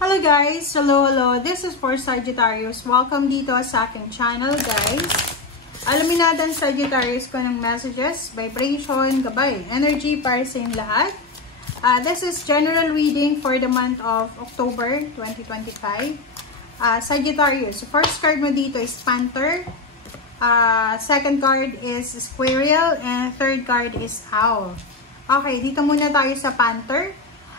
Hello guys! Hello! This is for Sagittarius. Welcome dito sa aking channel guys. Alamin natin Sagittarius ko ng messages, vibration, gabay, energy para sa inyong lahat. This is general reading for the month of October 2025. Sagittarius, first card mo dito is Panther. Second card is Squirrel. And third card is Owl. Okay, dito muna tayo sa Panther.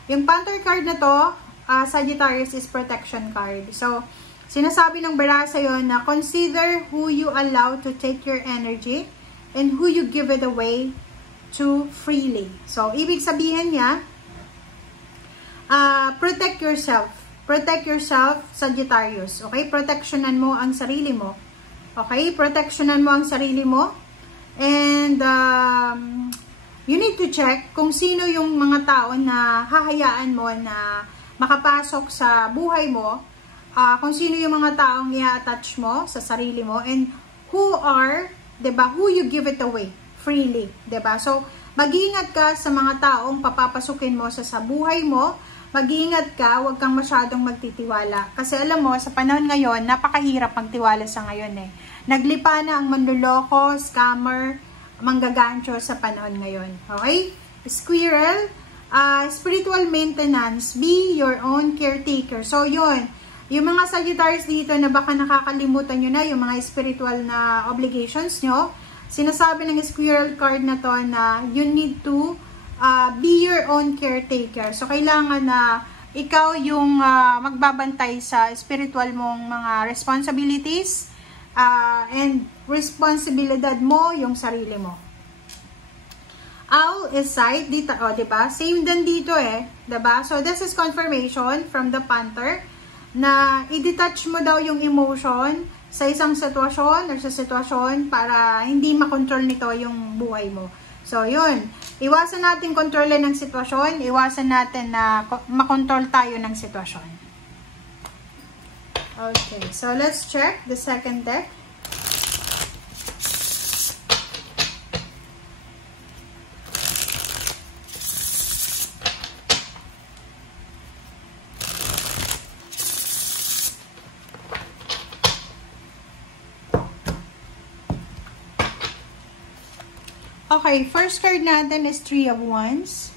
Yung Panther card na to, Sagittarius is protection card. So, sinasabi ng bara sa'yo na consider who you allow to take your energy and who you give it away to freely. So, ibig sabihin niya, protect yourself. Protect yourself, Sagittarius. Okay? Protectionan mo ang sarili mo. Okay? Protectionan mo ang sarili mo. And, you need to check kung sino yung mga tao na hahayaan mo na makapasok sa buhay mo, kung sino yung mga taong i-attach mo sa sarili mo, and who are, 'di ba, who you give it away freely, 'di ba? So, mag-iingat ka sa mga taong papapasukin mo sa buhay mo. Mag-iingat ka, huwag kang masyadong magtitiwala. Kasi alam mo, sa panahon ngayon, napakahirap magtiwala sa ngayon eh. Naglipa na ang manloloko, scammer, manggagancho sa panahon ngayon. Okay? Squirrel, spiritual maintenance, be your own caretaker. So, yun. Yung mga Sagittarius dito na baka nakakalimutan nyo na yung mga spiritual na obligations nyo, sinasabi ng Squirrel card na to na you need to be your own caretaker. So, kailangan na ikaw yung magbabantay sa spiritual mong mga responsibilities and responsibilidad mo yung sarili mo. Owl is sight dito, diba? Same din dito eh, diba? So, this is confirmation from the Panther na i-detach mo daw yung emotion sa isang sitwasyon or sa sitwasyon para hindi makontrol nito yung buhay mo. So, yun. Iwasan natin kontrolin ng sitwasyon, iwasan natin na makontrol tayo ng sitwasyon. Okay, so let's check the second deck. Okay, first card natin is Three of Wands.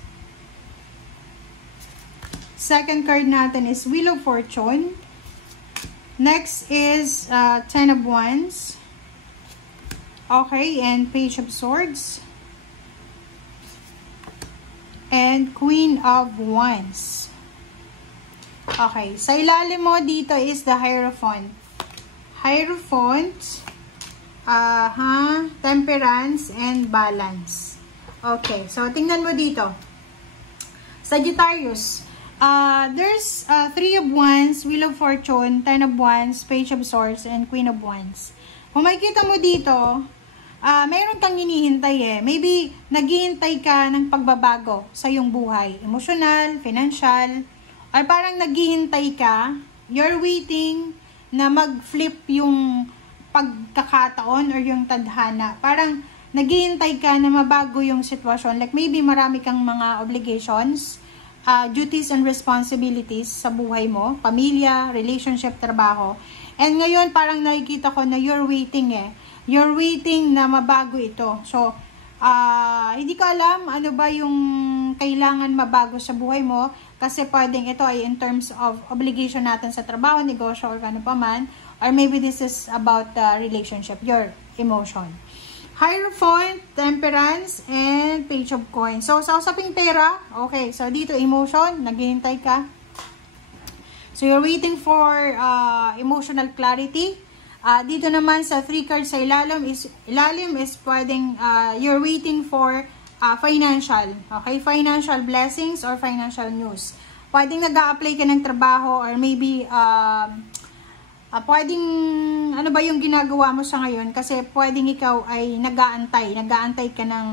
Second card natin is Wheel of Fortune. Next is Ten of Wands. Okay, and Page of Swords. And Queen of Wands. Okay, sa ilalim mo dito is the Hierophant. Hierophant, temperance and balance. Okay, so tingnan mo dito. Sagittarius, there's Three of Wands, Wheel of Fortune, Ten of Wands, Page of Swords, and Queen of Wands. Kung makikita mo dito, mayroon kang hinihintay eh. Maybe naghihintay ka ng pagbabago sa iyong buhay. Emotional, financial, or parang naghihintay ka, you're waiting na mag-flip yung pagkakataon or yung tadhana. Parang naghihintay ka na mabago yung sitwasyon. Like maybe marami kang mga obligations, duties and responsibilities sa buhay mo, pamilya, relationship, trabaho. And ngayon parang nakikita ko na you're waiting eh. You're waiting na mabago ito. So, hindi ko alam ano ba yung kailangan mabago sa buhay mo kasi pwedeng ito ay in terms of obligation natin sa trabaho, negosyo, or ano pa man. Or maybe this is about the relationship, your emotion. Hierophant, temperance, and Page of Coins. So, sa usaping pera, okay. So, dito emotion, naghihintay ka. So, you're waiting for emotional clarity. Dito naman sa three cards sa ilalim is pwedeng you're waiting for financial. Okay? Financial blessings or financial news. Pwedeng nag-a-apply ka ng trabaho or maybe pwedeng, ano ba yung ginagawa mo sa ngayon? Kasi pwedeng ikaw ay nag-aantay ka ng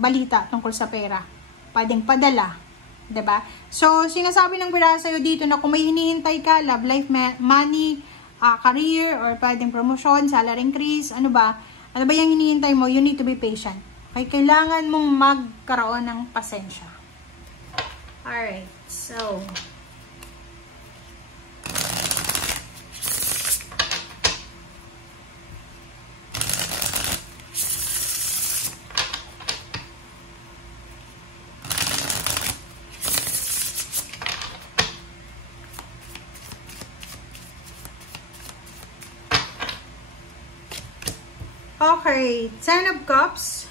balita tungkol sa pera. Pwedeng padala. 'Di ba? So, sinasabi ng bira sa'yo dito na kung may hinihintay ka, love life, money, career, or pwedeng promotion, salary increase, ano ba yung hinihintay mo? You need to be patient. Okay? Kailangan mong magkaroon ng pasensya. Alright. So, Okay, Ten of Cups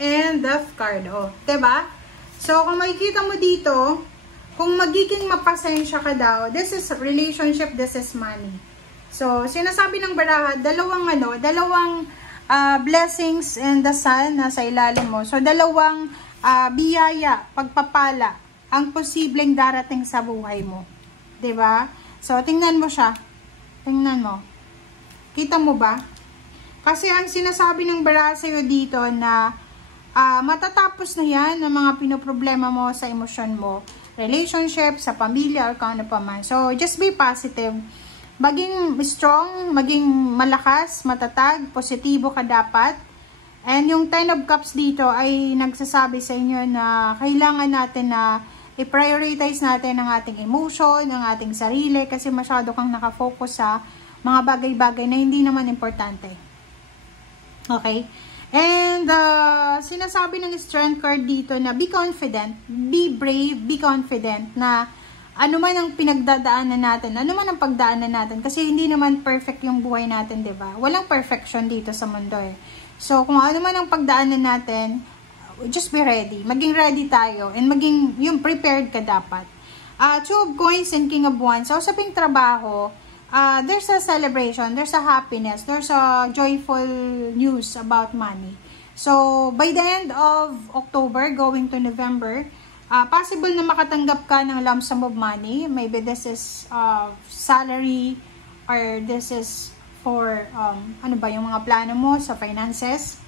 and Death card. O, diba? So, kung makikita mo dito, kung magiging mapasensya ka daw, this is relationship, this is money. So, sinasabi ng baraha, dalawang blessings and the sun nasa ilalim mo. So, dalawang biyaya, pagpapala, ang posibleng darating sa buhay mo. Diba? So, tingnan mo siya. Tingnan mo. Kita mo ba? Kasi ang sinasabi ng baraha sa'yo dito na matatapos na yan ng mga pinoproblema mo sa emosyon mo, relationship, sa pamilya, or kung ano pa man. So, just be positive. Maging strong, maging malakas, matatag, positibo ka dapat. And yung Ten of Cups dito ay nagsasabi sa inyo na kailangan natin na i-prioritize natin ang ating emotion, ang ating sarili, kasi masyado kang nakafocus sa mga bagay-bagay na hindi naman importante. Okay? And sinasabi ng Strength card dito na be confident, be brave, be confident na ano man ang pinagdadaanan natin, ano man ang pagdaanan natin, kasi hindi naman perfect yung buhay natin, 'di ba? Walang perfection dito sa mundo eh. So kung ano man ang pagdaanan natin, just be ready. Maging ready tayo and maging yung prepared ka dapat. Two of Coins and King of Wands. So sa trabaho, there's a celebration, there's a happiness, there's a joyful news about money. So, by the end of October, going to November, possible na makatanggap ka ng lump sum of money. Maybe this is salary or this is for, ano ba, yung mga plano mo sa finances.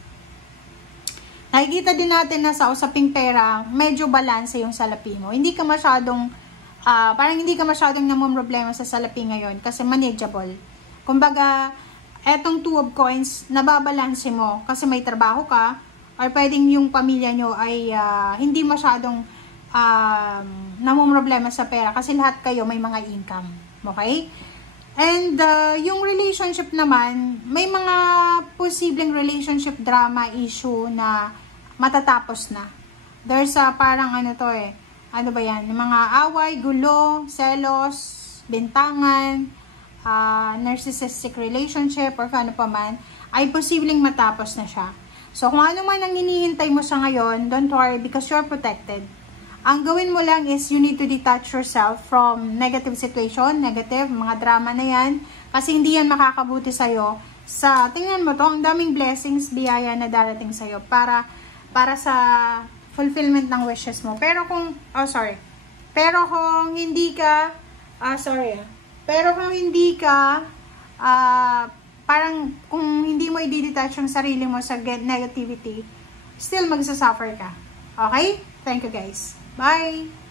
Nakikita din natin na sa usaping pera, medyo balanse yung salapi mo. Hindi ka masyadong parang hindi ka masyadong namumroblema sa salapi ngayon kasi manageable. Kumbaga, etong Two of Coins, nababalanse mo kasi may trabaho ka or pwedeng yung pamilya nyo ay hindi masyadong namumroblema sa pera kasi lahat kayo may mga income. Okay? And yung relationship naman, may mga posibleng relationship drama issue na matatapos na. There's parang ano to eh, ano ba yan? Mga away, gulo, selos, bintangan, narcissistic relationship, or ano pa man, ay posibleng matapos na siya. So, kung ano man ang hinihintay mo sa ngayon, don't worry because you're protected. Ang gawin mo lang is you need to detach yourself from negative situation, negative, mga drama na yan, kasi hindi yan makakabuti sa'yo. Tingnan mo to, ang daming blessings, biyaya na darating sa'yo para sa fulfillment ng wishes mo. Pero kung, pero kung hindi ka, pero kung hindi ka, parang kung hindi mo i-detach yung sarili mo sa negativity, still magsasuffer ka. Okay? Thank you guys. Bye!